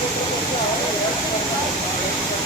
ད�ས ད�ས